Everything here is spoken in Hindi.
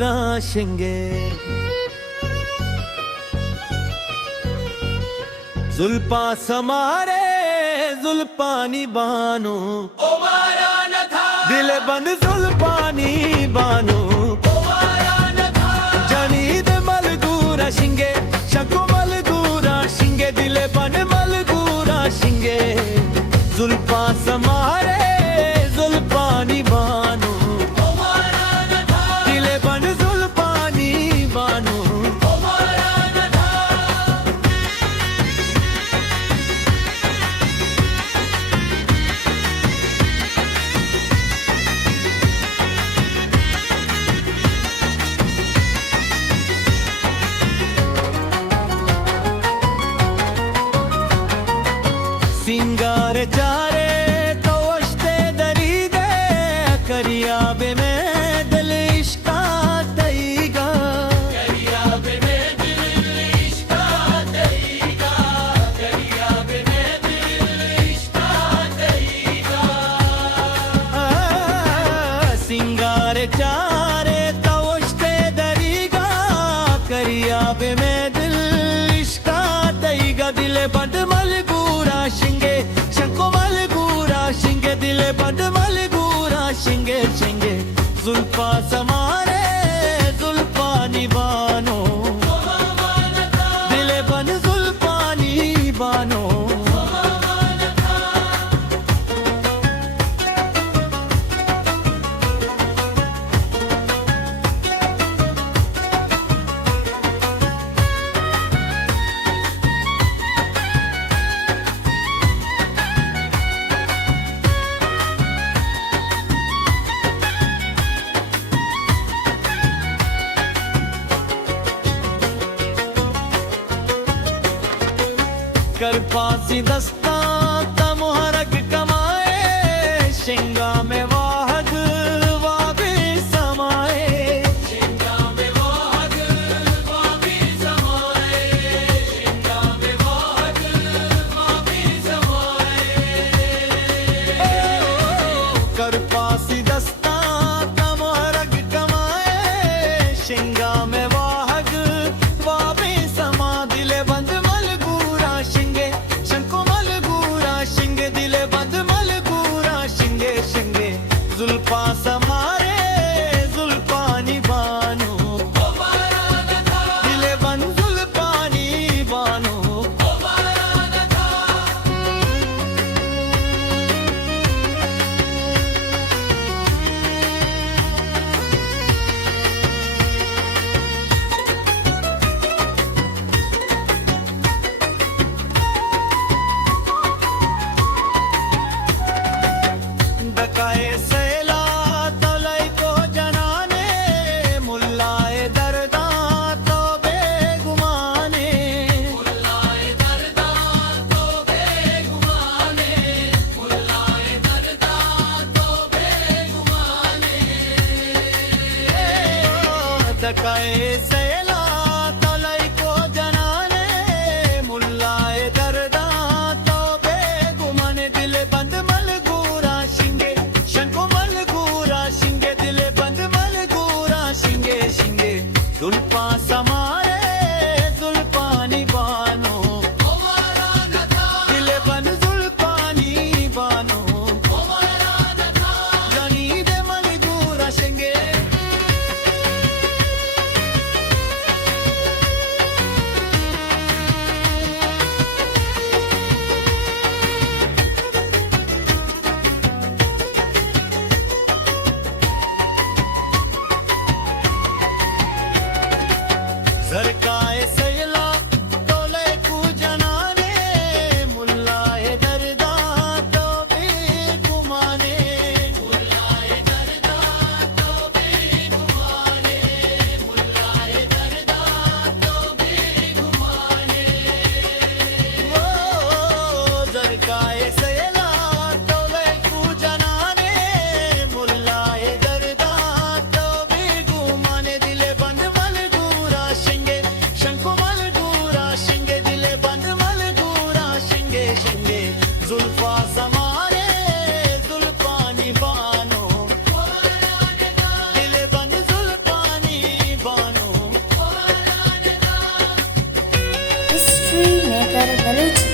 गुरा शिंगे जुल्फा समारे जुल्फानी बानो दिल बंद जुल्फानी बानो जनीद मलगूरा शिंगे शको मलगूरा शिंगे दिल बंद मलगूरा शिंगे जुल्फा समारे जुल्फानी बानो दिल बंद जुल्फानी बानो सिंगार चारे तो अश्ते दरीदे करिया बे में दिल इश्का तईगा करिया बे में दिल इश्का तईगा करिया बे में दिल इश्का तईगा सिंगार चारे तो अश्ते दरीगा करिया बे में दिल इश्का तईगा दिल बंद मलगूरा शिंगे शंको मलगूरा शिंगे दिल बंद मलगूरा शिंगे शिंगे जुल्फा समारे जुल्फा निबानो दिल बंद जुल्फा निबानो कर फांसी दस्ता तमुहरक कमाए शिंगा में वाहद वाबे समाए शिंगा में वाहद वाबे समाए शिंगा में वाहद वाबे समाए कर फांसी दस्ता तमुहरक कमाए शिंगा में वाहद वाबे समा दिले बंद जुल्फा समारे जुल्फा निबानो दिल बंद जुल्फा निबानो डकाए दकाए सैला तलाई को जनाने मुल्लाए दरदा तो बेगुमाने दिल बंद मलगूरा शिंगे शंको मलगूरा शिंगे दिल बंद मलगूरा शिंगे शिंगे जुल्फा समारे जुल्फा निबानो दिल बंद जुल्फा निबानो जनीद मलगूरा शिंगे झरकाए सैला तोले कु जनाने मुल्लाए दरदा तो बेगुमाने मुल्लाए दरदा तो बेगुमाने मुल्लाए दरदा तो बेगुमाने वो झरकाए सैला तोले कु जनाने मुल्लाए दरदा तो बेगुमाने दिल बंद मलगूरा शिंगे शंको मलगूरा शिंगे दिल बंद मलगूरा शिंगे शिंगे जुल्फा समारे जुल्फा निबानो दिल बंद जुल्फा દર ભરૂચ